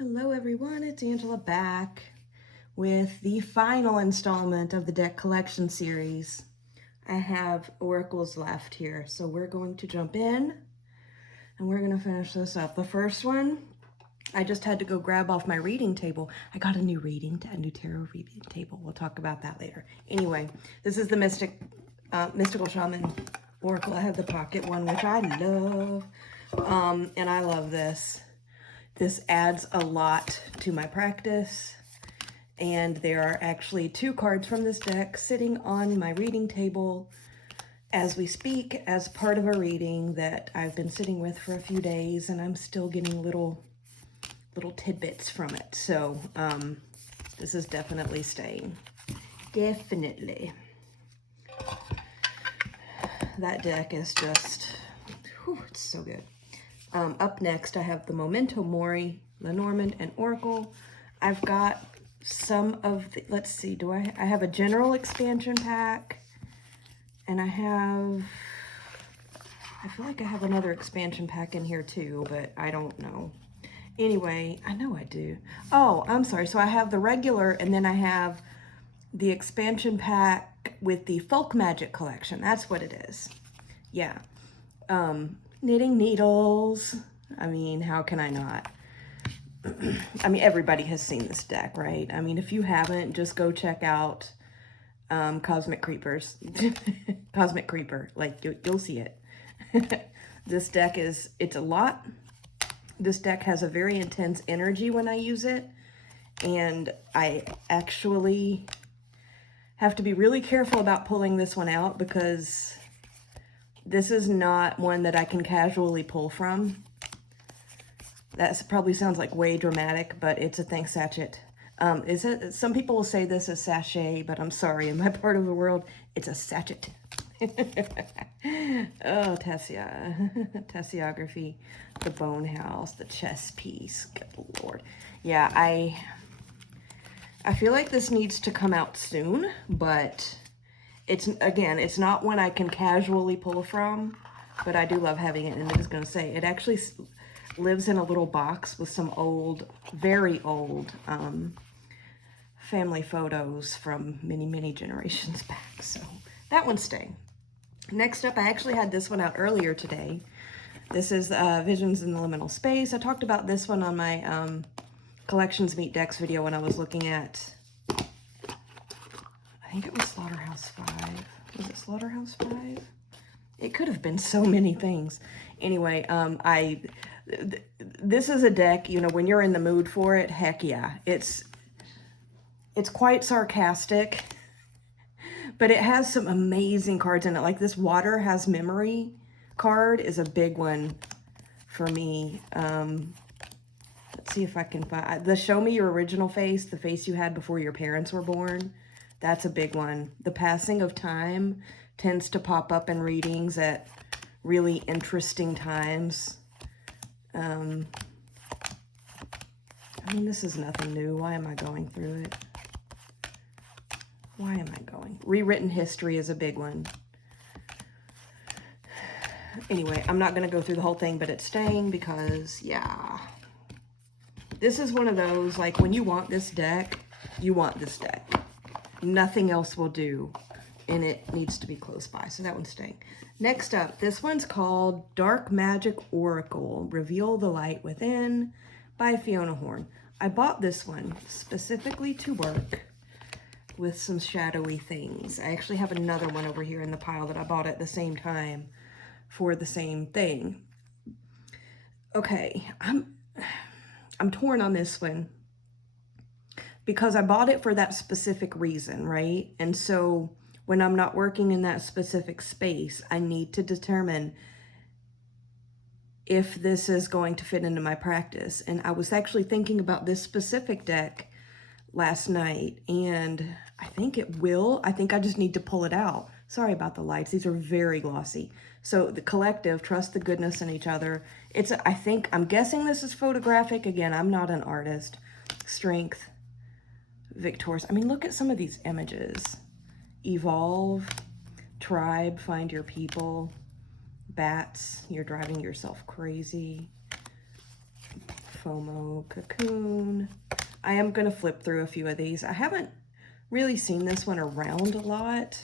Hello everyone, it's Angela back with the final installment of the deck collection series. I have oracles left here, so we're going to jump in and we're going to finish this up. The first one, I just had to go grab off my reading table. I got a new tarot reading table. We'll talk about that later. Anyway, this is the Mystical Shaman Oracle. I have the pocket one, which I love, and I love this. This adds a lot to my practice, and there are actually 2 cards from this deck sitting on my reading table as we speak as part of a reading that I've been sitting with for a few days, and I'm still getting little tidbits from it. So this is definitely staying. Definitely. That deck is just, whew, it's so good. Up next, I have the Memento Mori, Lenormand, and Oracle. I've got some of the, let's see, I have a general expansion pack, and I feel like I have another expansion pack in here too, but I don't know. Anyway, I know I do. Oh, I'm sorry. So I have the regular, and then I have the expansion pack with the Folk Magic collection. That's what it is. Yeah. Knitting needles. I mean, how can I not? I mean, everybody has seen this deck, right? I mean, if you haven't, just go check out Cosmic Creepers. Cosmic Creeper. Like, you'll see it. This deck it's a lot. This deck has a very intense energy when I use it. And I actually have to be really careful about pulling this one out because this is not one that I can casually pull from. That probably sounds like way dramatic, but it's a thanks sachet. Some people will say this is sachet, but I'm sorry, in my part of the world, it's a sachet. Oh, Tessiography, the Bone House, the chess piece. Good Lord. Yeah, I feel like this needs to come out soon, but it's not one I can casually pull from, but I do love having it. And I was going to say, it actually lives in a little box with some old, very old family photos from many, many generations back. So that one's staying. Next up, I actually had this one out earlier today. This is Visions in the Liminal Space. I talked about this one on my Collections Meet Decks video when I was looking at, I think it was Slaughterhouse 5. Was it Slaughterhouse 5? It could have been so many things. Anyway, this is a deck, you know, when you're in the mood for it, heck yeah. It's quite sarcastic, but it has some amazing cards in it. Like this Water Has Memory card is a big one for me. Let's see if I can find the Show Me Your Original Face, the face you had before your parents were born. That's a big one. The Passing of Time tends to pop up in readings at really interesting times. I mean, this is nothing new. Why am I going through it? Why am I going? Rewritten History is a big one. Anyway, I'm not going to go through the whole thing, but it's staying because, yeah. This is one of those, like, when you want this deck, you want this deck. Nothing else will do, and it needs to be close by, so that one's staying. Next up, this one's called Dark Magic Oracle, Reveal the Light Within by Fiona Horn. I bought this one specifically to work with some shadowy things. I actually have another one over here in the pile that I bought at the same time for the same thing. Okay, I'm torn on this one because I bought it for that specific reason, right? And so when I'm not working in that specific space, I need to determine if this is going to fit into my practice. And I was actually thinking about this specific deck last night, and I think it will. I think I just need to pull it out. Sorry about the lights. These are very glossy. So the collective, Trust the Goodness in Each Other. I'm guessing this is photographic. Again, I'm not an artist. Strength, victorious. I mean, look at some of these images. Evolve, tribe, find your people, bats, you're driving yourself crazy, FOMO Cocoon. I am going to flip through a few of these. I haven't really seen this one around a lot.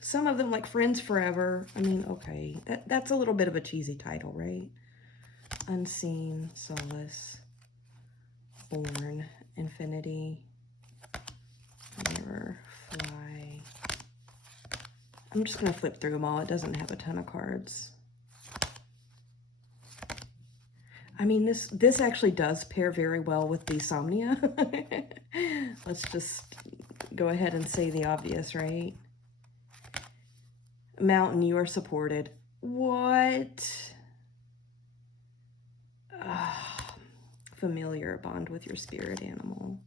Some of them, like Friends Forever. I mean, okay, that's a little bit of a cheesy title, right? Unseen, Solace, Born, Infinity, Mirror, Fly. I'm just going to flip through them all. It doesn't have a ton of cards. I mean, this actually does pair very well with the Somnia. Let's just go ahead and say the obvious, right? Mountain, you are supported. What? Familiar, bond with your spirit animal.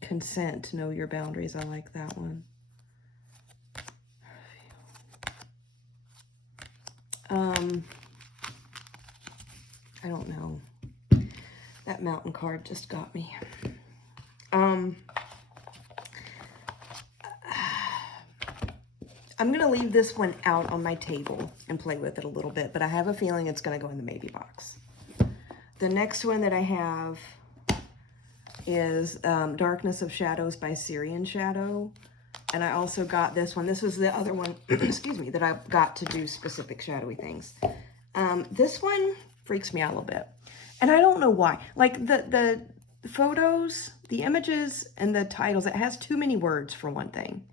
Consent, know your boundaries. I like that one. I don't know. That mountain card just got me. I'm going to leave this one out on my table and play with it a little bit, but I have a feeling it's going to go in the maybe box. The next one that I have is Darkness of Shadows by Syrian Shadow. And I also got this one. This was the other one, excuse me, that I got to do specific shadowy things. This one freaks me out a little bit. And I don't know why. Like the photos, the images, and the titles, it has too many words for one thing.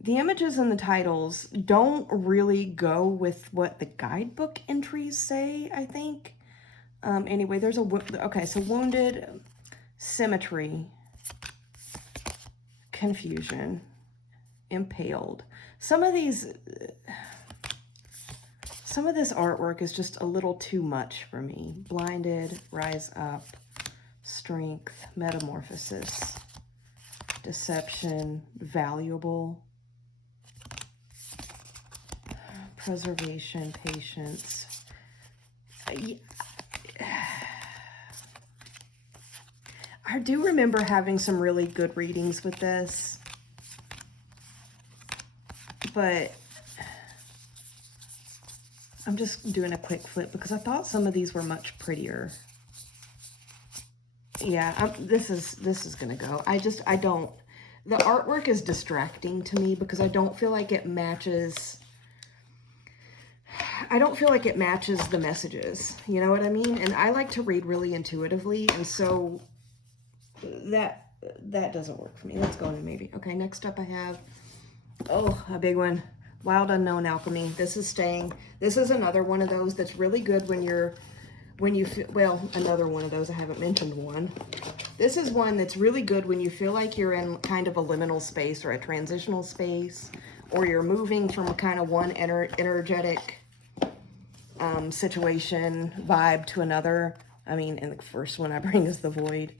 The images and the titles don't really go with what the guidebook entries say, I think. Anyway, there's okay, so Wounded, Symmetry, Confusion, Impaled. Some of this artwork is just a little too much for me. Blinded, Rise Up, Strength, Metamorphosis, Deception, Valuable, Preservation, Patience. I do remember having some really good readings with this, but I'm just doing a quick flip because I thought some of these were much prettier. Yeah, this is gonna go. I don't, the artwork is distracting to me because I don't feel like it matches. I don't feel like it matches the messages. You know what I mean? And I like to read really intuitively, and so that doesn't work for me. Let's go into maybe. Okay, next up I have, oh, a big one. Wild Unknown Alchemy. This is staying. This is another one of those that's really good when you feel, well, another one of those, I haven't mentioned one. This is one that's really good when you feel like you're in kind of a liminal space or a transitional space, or you're moving from a kind of one energetic situation, vibe to another. I mean, and the first one I bring is the Void.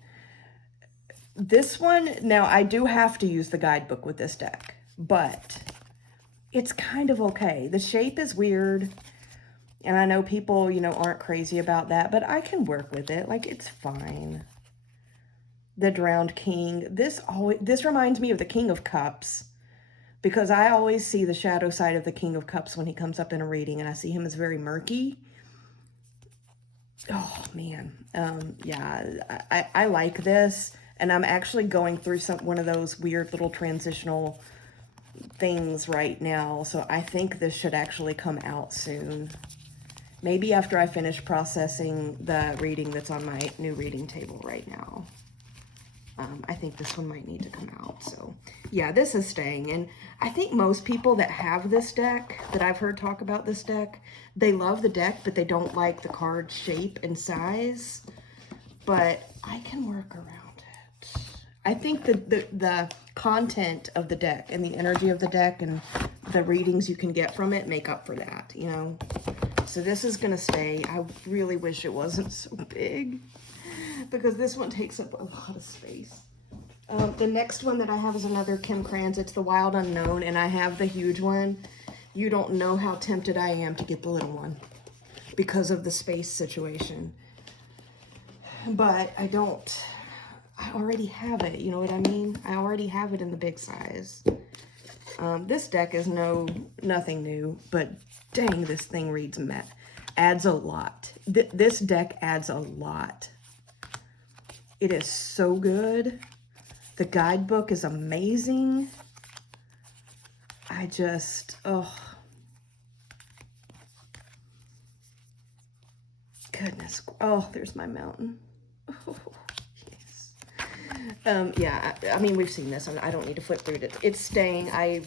This one, now I do have to use the guidebook with this deck, but it's kind of okay. The shape is weird, and I know people, you know, aren't crazy about that, but I can work with it. Like, it's fine. The Drowned King. This reminds me of the King of Cups, because I always see the shadow side of the King of Cups when he comes up in a reading, and I see him as very murky. Oh, man. Yeah, I like this, and I'm actually going through one of those weird little transitional things right now, so I think this should actually come out soon. Maybe after I finish processing the reading that's on my new reading table right now. I think this one might need to come out. So yeah, this is staying. And I think most people that have this deck, that I've heard talk about this deck, they love the deck, but they don't like the card shape and size. But I can work around it. I think the content of the deck and the energy of the deck and the readings you can get from it make up for that, you know? So this is gonna stay. I really wish it wasn't so big, because this one takes up a lot of space. The next one that I have is another Kim Krans. It's the Wild Unknown, and I have the huge one. You don't know how tempted I am to get the little one because of the space situation. But I don't. I already have it, you know what I mean? I already have it in the big size. This deck is nothing new, but dang, this thing adds a lot. This deck adds a lot. It is so good. The guidebook is amazing. I just, oh. Goodness. Oh, there's my mountain. Oh, yes. Yeah, I mean, we've seen this. I don't need to flip through it. It's staying. I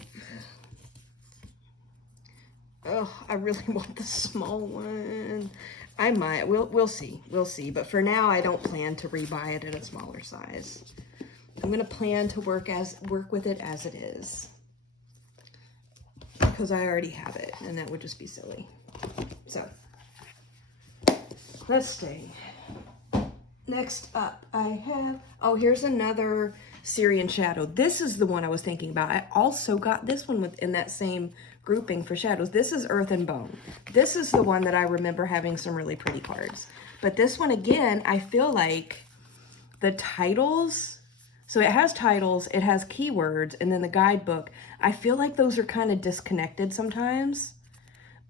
really want the small one. I might. We'll see. We'll see. But for now, I don't plan to rebuy it at a smaller size. I'm going to plan to work with it as it is. Because I already have it, and that would just be silly. So, let's see. Next up, I have, oh, here's another Syrian Shadow. This is the one I was thinking about. I also got this one within that same grouping for shadows. This is Earth and Bone. This is the one that I remember having some really pretty cards. But this one, again, I feel like the titles, so it has titles, it has keywords, and then the guidebook. I feel like those are kind of disconnected sometimes.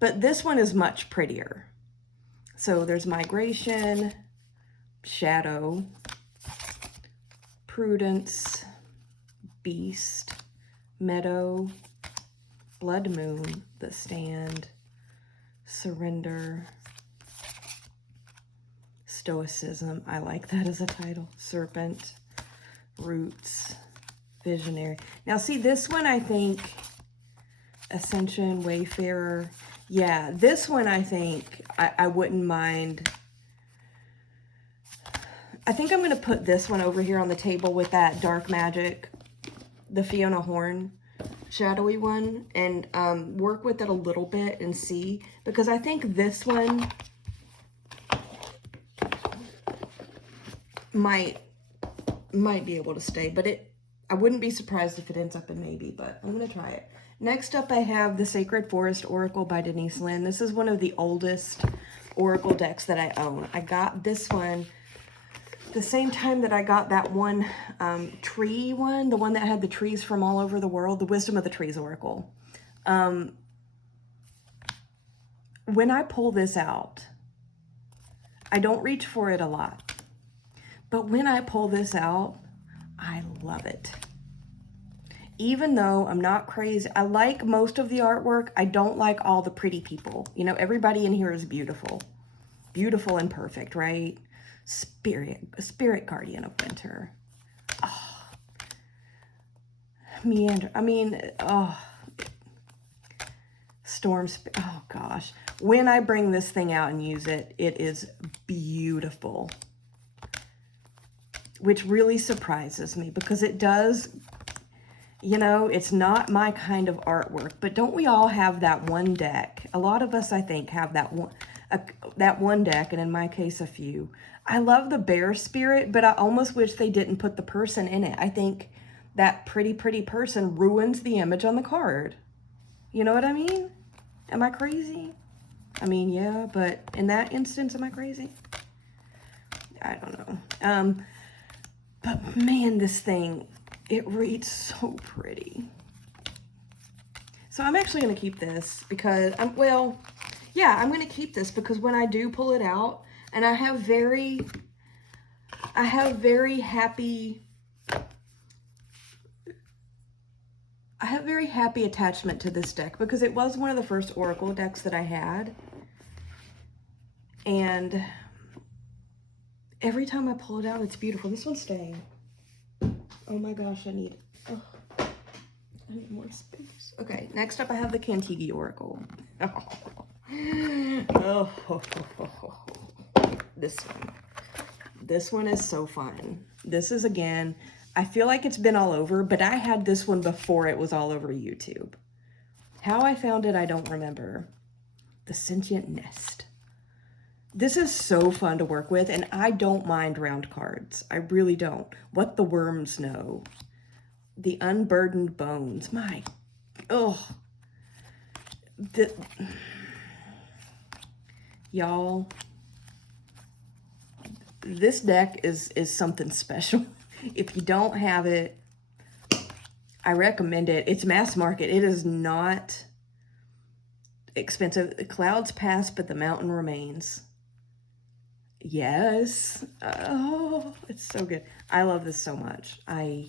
But this one is much prettier. So there's Migration, Shadow, Prudence, Beast, Meadow, Blood Moon, The Stand, Surrender, Stoicism, I like that as a title, Serpent, Roots, Visionary. Now see, this one I think, Ascension, Wayfarer, yeah, this one I think I wouldn't mind. I think I'm going to put this one over here on the table with that Dark Magic, the Fiona Horn shadowy one, and work with it a little bit and see, because I think this one might be able to stay, but I wouldn't be surprised if it ends up in maybe, but I'm going to try it. Next up, I have the Sacred Forest Oracle by Denise Linn. This is one of the oldest Oracle decks that I own. I got this one the same time that I got that one tree one, the one that had the trees from all over the world, the Wisdom of the Trees Oracle. When I pull this out, I don't reach for it a lot. But when I pull this out, I love it. Even though I'm not crazy, I like most of the artwork. I don't like all the pretty people. You know, everybody in here is beautiful. Beautiful and perfect, right? Spirit Guardian of Winter. Oh. Meander. I mean, oh. Oh gosh. When I bring this thing out and use it, it is beautiful. Which really surprises me because it does, you know, it's not my kind of artwork, but don't we all have that one deck? A lot of us, I think, have that one deck, and in my case, a few. I love the bear spirit, but I almost wish they didn't put the person in it. I think that pretty person ruins the image on the card. You know what I mean? Am I crazy? I mean, yeah, but in that instance, am I crazy? I don't know. But man, this thing, it reads so pretty. So I'm actually going to keep this because I'm going to keep this because when I do pull it out, and I have very happy attachment to this deck because it was one of the first Oracle decks that I had. And every time I pull it out, it's beautiful. This one's staying. Oh my gosh, I need more space. Okay, next up I have the Cantigi Oracle. This one is so fun. This is, again, I feel like it's been all over, but I had this one before it was all over YouTube. How I found it, I don't remember. The Sentient Nest. This is so fun to work with, and I don't mind round cards. I really don't. What the Worms Know. The Unburdened Bones. Y'all, this deck is something special. If you don't have it, I recommend it. It's mass market. It is not expensive. The clouds pass, but the mountain remains. Yes. Oh, it's so good. I love this so much. And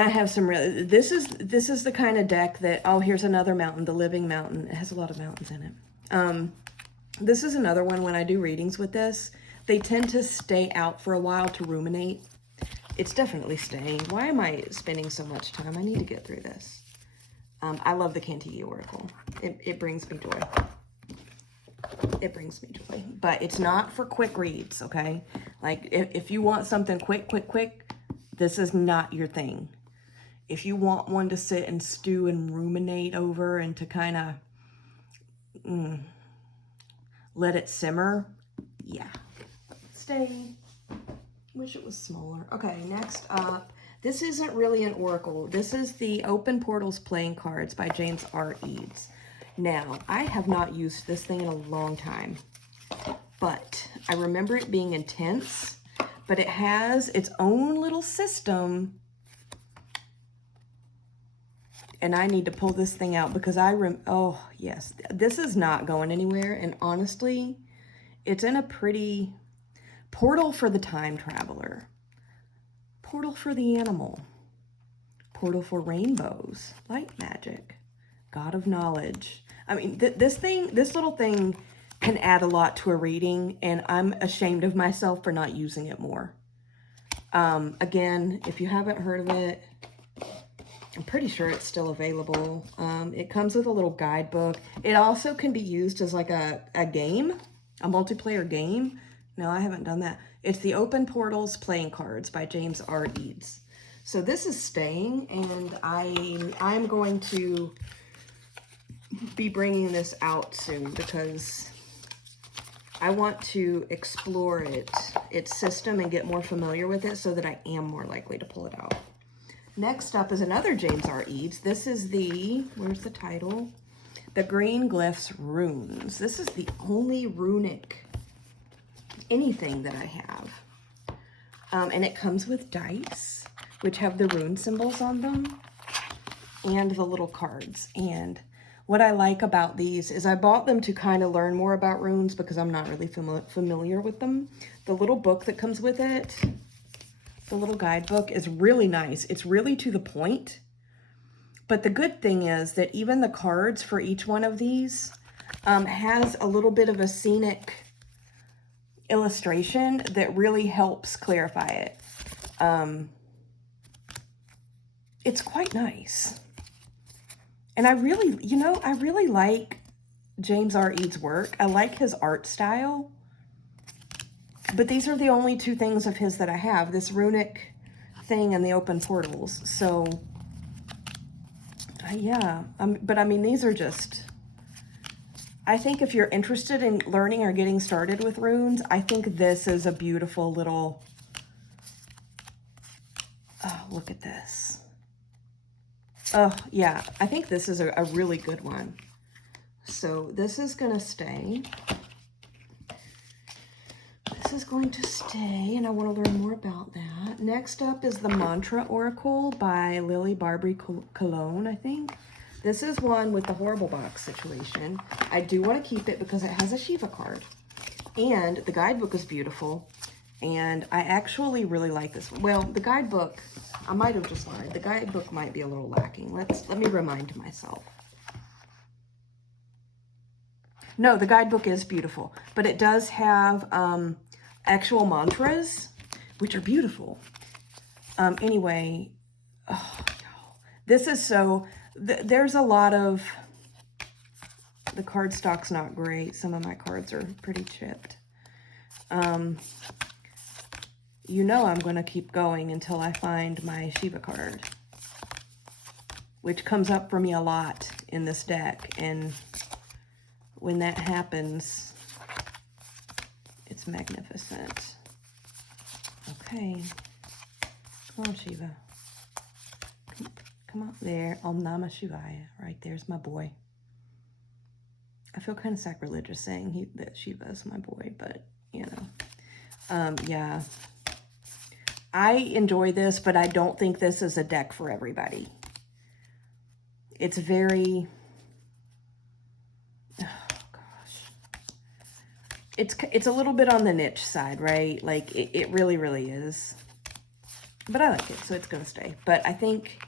I have some real, this is the kind of deck that, oh, here's another mountain, the Living Mountain. It has a lot of mountains in it. This is another one when I do readings with this. They tend to stay out for a while to ruminate. It's definitely staying. Why am I spending so much time? I need to get through this. I love the Cantigi Oracle. It brings me joy. It brings me joy. But it's not for quick reads, okay? Like, if you want something quick, this is not your thing. If you want one to sit and stew and ruminate over and to kind of let it simmer, yeah. Stay. Wish it was smaller. Okay, next up. This isn't really an oracle. This is the Open Portals Playing Cards by James R. Eads. Now, I have not used this thing in a long time, but I remember it being intense. But it has its own little system. And I need to pull this thing out because oh, yes. This is not going anywhere. And honestly, it's in a pretty portal for the time traveler. Portal for the animal. Portal for rainbows. Light magic. God of knowledge. I mean, this little thing can add a lot to a reading, and I'm ashamed of myself for not using it more. Again, if you haven't heard of it, I'm pretty sure it's still available. It comes with a little guidebook. It also can be used as like a game, a multiplayer game. No, I haven't done that. It's the Open Portals Playing Cards by James R. Eads. So this is staying, and I'm going to be bringing this out soon because I want to explore its system and get more familiar with it so that I am more likely to pull it out. Next up is another James R. Eads. This is where's the title? The Green Glyphs Runes. This is the only runic anything that I have. And it comes with dice, which have the rune symbols on them, and the little cards. And what I like about these is I bought them to kind of learn more about runes because I'm not really familiar with them. The little book that comes with it, the little guidebook, is really nice. It's really to the point. But the good thing is that even the cards for each one of these has a little bit of a scenic illustration that really helps clarify it. It's quite nice. And I really like James R. Eads' work. I like his art style. But these are the only two things of his that I have. This runic thing and the Open Portals. So, yeah. But I mean, these are just... I think if you're interested in learning or getting started with runes, I think this is a beautiful little... Oh, look at this. Oh, yeah. I think this is a really good one. So this is going to stay. This is going to stay, and I want to learn more about that. Next up is the Mantra Oracle by Lily Barbary Cologne, I think. This is one with the horrible box situation. I do want to keep it because it has a Shiva card. And the guidebook is beautiful. And I actually really like this one. Well, the guidebook, I might have just lied. The guidebook might be a little lacking. Let me remind myself. No, the guidebook is beautiful. But it does have actual mantras, which are beautiful. Anyway, oh, this is so... There's a lot of... The cardstock's not great. Some of my cards are pretty chipped. You know I'm going to keep going until I find my Shiva card, which comes up for me a lot in this deck. And when that happens, it's magnificent. Okay. Come on, Shiva. Come on there. Om Namah Shivaya. Right there's my boy. I feel kind of sacrilegious saying that Shiva is my boy, but, you know. Yeah. I enjoy this, but I don't think this is a deck for everybody. It's very, oh gosh. It's a little bit on the niche side, right? Like, it really, really is. But I like it, so it's gonna stay. But I think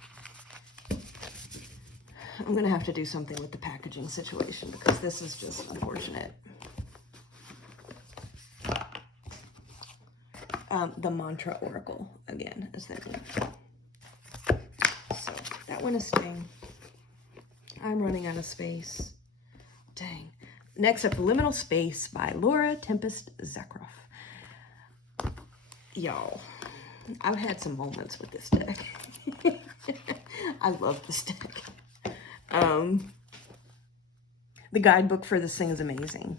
I'm gonna have to do something with the packaging situation because this is just unfortunate. The Mantra Oracle, again, is their name. So, that one is staying. I'm running out of space. Dang. Next up, Liminal Space by Laura Tempest Zakroff. Y'all, I've had some moments with this deck. I love this deck. The guidebook for this thing is amazing.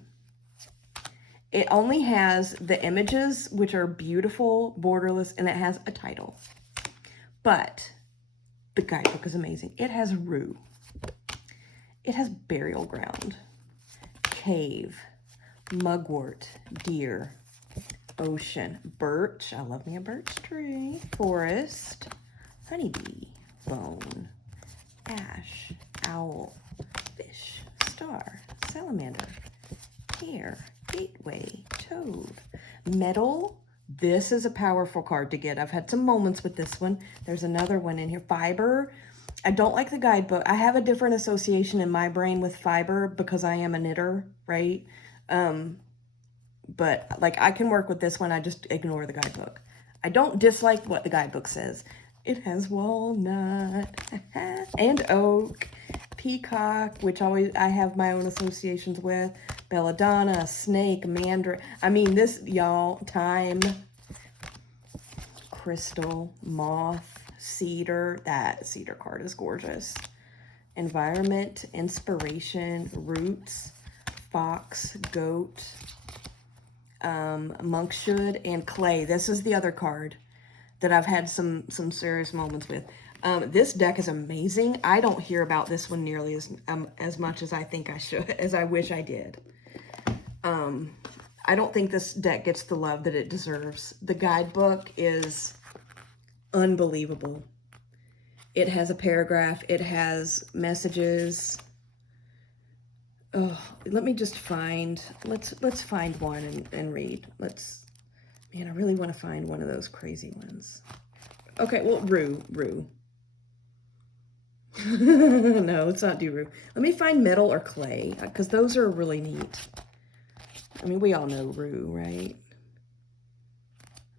It only has the images, which are beautiful, borderless, and it has a title. But the guidebook is amazing. It has Rue. It has Burial Ground, Cave, Mugwort, Deer, Ocean, Birch, I love me a birch tree, Forest, Honeybee, Bone, Ash, Owl, Fish, Star, Salamander, Hare, Gateway, Toad, Metal. This is a powerful card to get. I've had some moments with this one. There's another one in here. Fiber. I don't like the guidebook. I have a different association in my brain with fiber because I am a knitter, right? But like I can work with this one. I just ignore the guidebook. I don't dislike what the guidebook says. It has walnut and oak, peacock, which always I have my own associations with, belladonna, snake, mandarin. I mean, this, y'all, thyme, crystal, moth, cedar. That cedar card is gorgeous. Environment, inspiration, roots, fox, goat, monkshood, and clay. This is the other card that I've had some serious moments with. This deck is amazing. I don't hear about this one nearly as much as I think I should, as I wish I did. I don't think this deck gets the love that it deserves. The guidebook is unbelievable. It has a paragraph. It has messages. Oh, let me just find, let's find one and read. Man, I really want to find one of those crazy ones. Okay, well, Rue. No, let's not do Rue. Let me find metal or clay, because those are really neat. I mean, we all know Rue, right?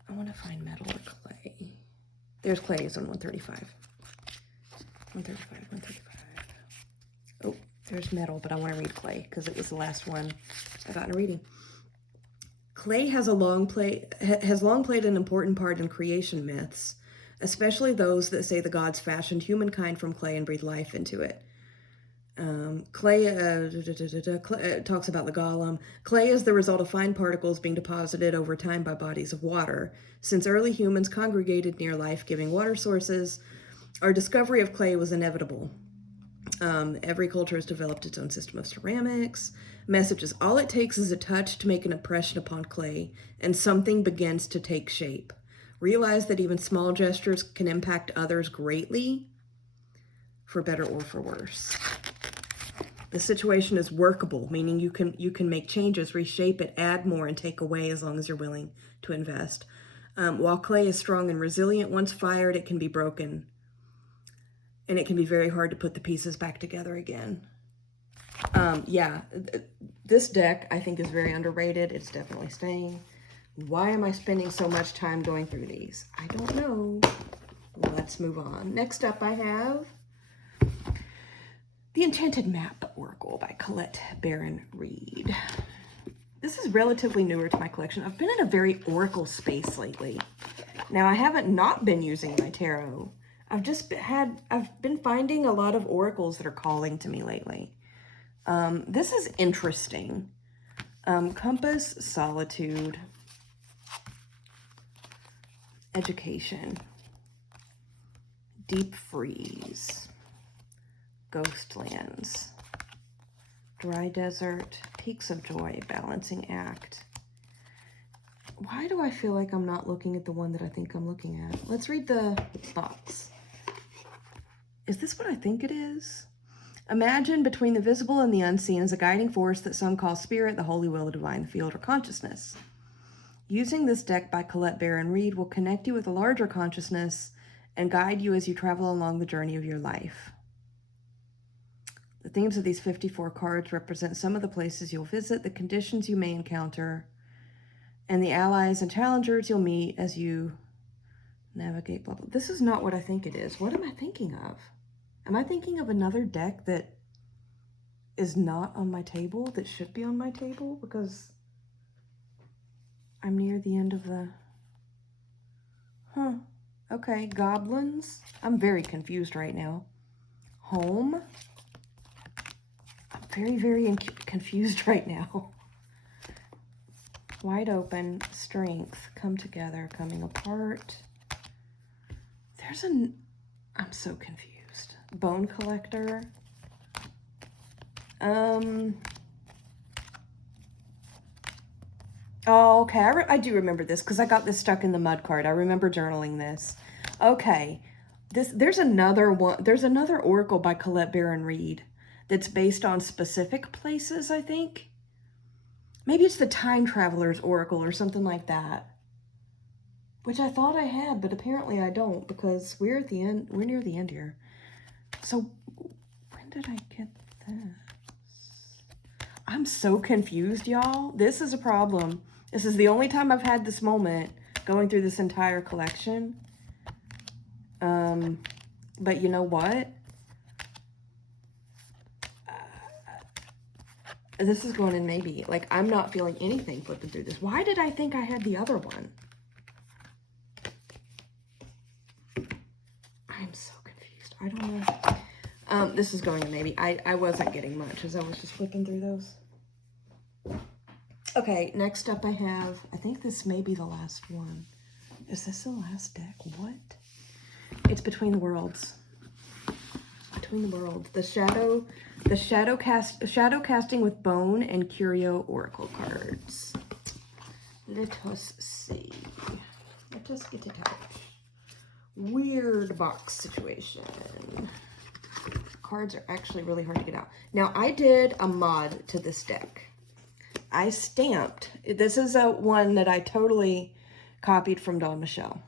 I want to find metal or clay. There's clay, it's on 135. 135. Oh, there's metal, but I want to read clay, because it was the last one I got in a reading. Clay has long played an important part in creation myths, especially those that say the gods fashioned humankind from clay and breathed life into it. Clay talks about the golem. Clay is the result of fine particles being deposited over time by bodies of water. Since early humans congregated near life-giving water sources, our discovery of clay was inevitable. Every culture has developed its own system of ceramics. Messages. All it takes is a touch to make an impression upon clay, and something begins to take shape. Realize that even small gestures can impact others greatly, for better or for worse. The situation is workable, meaning you can make changes, reshape it, add more, and take away as long as you're willing to invest. While clay is strong and resilient, once fired, it can be broken. And it can be very hard to put the pieces back together again. Yeah, this deck I think is very underrated. It's definitely staying. Why am I spending so much time going through these? I don't know. Let's move on. Next up I have The Enchanted Map Oracle by Colette Baron Reed. This is relatively newer to my collection. I've been in a very Oracle space lately. Now I haven't not been using my tarot. I've been finding a lot of oracles that are calling to me lately. This is interesting. Compass, Solitude, Education, Deep Freeze, Ghostlands, Dry Desert, Peaks of Joy, Balancing Act, Why do I feel like I'm not looking at the one that I think I'm looking at? Let's read the box. Is this what I think it is? Imagine between the visible and the unseen as a guiding force that some call spirit, the holy will, the divine field, or consciousness. Using this deck by Colette Baron Reed will connect you with a larger consciousness and guide you as you travel along the journey of your life. The themes of these 54 cards represent some of the places you'll visit, the conditions you may encounter, and the allies and challengers you'll meet as you navigate blah, blah. This is not what I think it is. What am I thinking of? Am I thinking of another deck that is not on my table, that should be on my table? Because I'm near the end of the... Okay, goblins. I'm very confused right now. Home. I'm very, very confused right now. Wide open, strength, come together, coming apart. There's an... I'm so confused. Bone collector. Oh, okay. I do remember this because I got this stuck in the mud card. I remember journaling this. Okay. There's another one. There's another oracle by Colette Baron Reed that's based on specific places, I think. Maybe it's the Time Traveler's Oracle or something like that. Which I thought I had, but apparently I don't because we're at the end. We're near the end here. So when did I get this? I'm so confused, y'all. This is a problem. This is the only time I've had this moment going through this entire collection. But you know what? This is going in maybe. Like, I'm not feeling anything flipping through this. Why did I think I had the other one? I'm so confused. I don't know. This is going in maybe. I wasn't getting much as I was just flipping through those. Okay, next up I have, I think this may be the last one. Is this the last deck? What? It's Between the Worlds. Between the Worlds. The shadow casting with bone and curio oracle cards. Let us see. Let us get it out. Weird box situation. Cards are actually really hard to get out. Now, I did a mod to this deck. I stamped. This is a one that I totally copied from Dawn Michelle.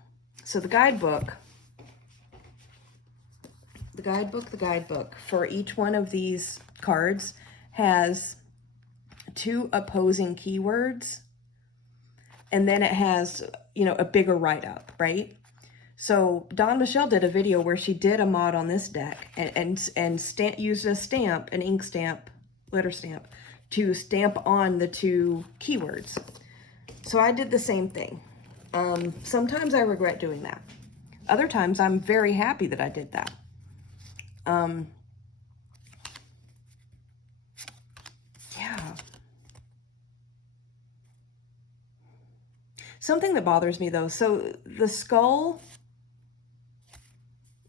So the guidebook for each one of these cards has 2 opposing keywords. And then it has, you know, a bigger write-up, right? So Dawn Michelle did a video where she did a mod on this deck and used a stamp, an ink stamp, letter stamp, to stamp on the 2 keywords. So I did the same thing. Sometimes I regret doing that. Other times I'm very happy that I did that. Yeah. Something that bothers me though, so the skull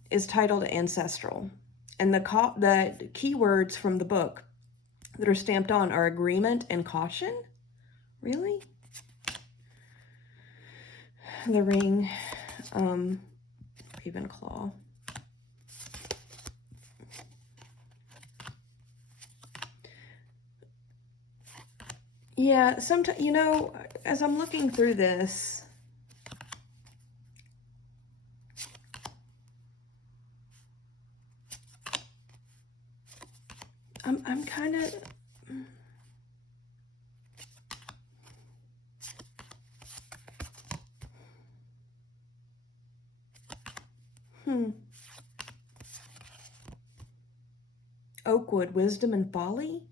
is titled Ancestral, and the keywords from the book that are stamped on are agreement and caution. Really? The ring, Raven Claw. Yeah, sometimes, you know, as I'm looking through this, I'm kind of... Oakwood, Wisdom and Folly?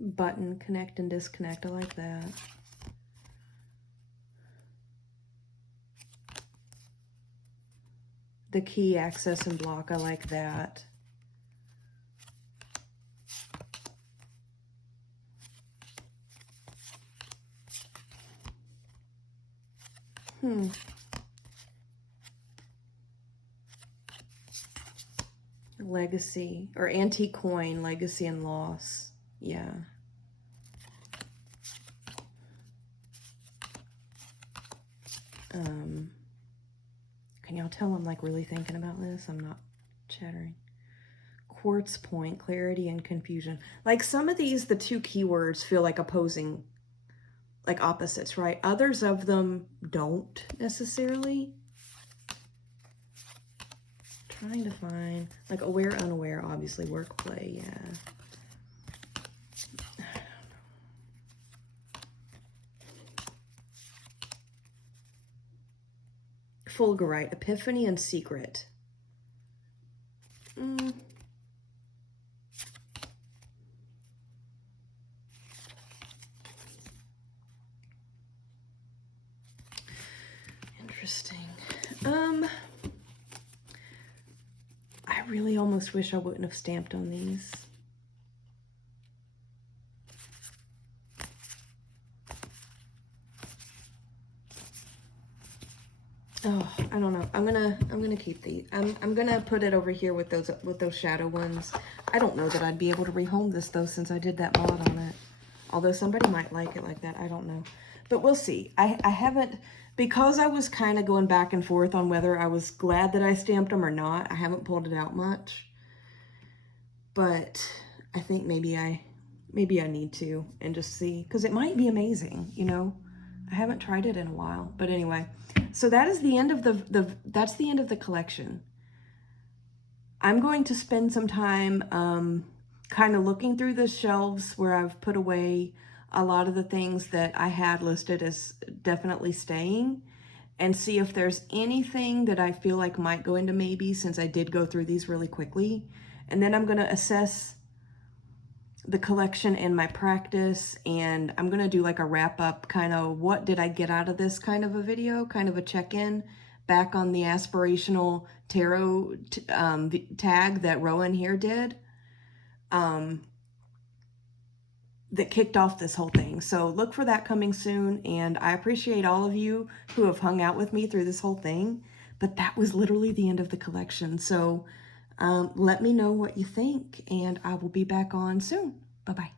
Button, connect and disconnect. I like that. The key, access and block. I like that. Legacy, or antique coin, legacy and loss. Yeah. Can y'all tell I'm like really thinking about this? I'm not chattering. Quartz point, clarity and confusion. Like some of these, the two keywords feel like opposing, like opposites, right? Others of them don't necessarily. Trying to find, like aware, unaware, obviously, work, play, yeah. Fulgurite, epiphany and secret. Interesting. I really almost wish I wouldn't have stamped on these. Oh, I don't know. I'm gonna keep these. I'm gonna put it over here with those shadow ones. I don't know that I'd be able to rehome this though, since I did that mod on it. Although somebody might like it like that. I don't know. But we'll see. I haven't, because I was kind of going back and forth on whether I was glad that I stamped them or not. I haven't pulled it out much. But I think maybe I need to and just see, because it might be amazing, you know. I haven't tried it in a while. But anyway, so that is the end of that's the end of the collection. I'm going to spend some time kind of looking through the shelves where I've put away a lot of the things that I had listed as definitely staying, and see if there's anything that I feel like might go into maybe, since I did go through these really quickly. And then I'm going to assess the collection and my practice, and I'm going to do like a wrap up, kind of what did I get out of this kind of a video, kind of a check-in back on the aspirational tarot tag that Rowan here did, that kicked off this whole thing. So look for that coming soon, and I appreciate all of you who have hung out with me through this whole thing. But that was literally the end of the collection. So let me know what you think, and I will be back on soon. Bye-bye.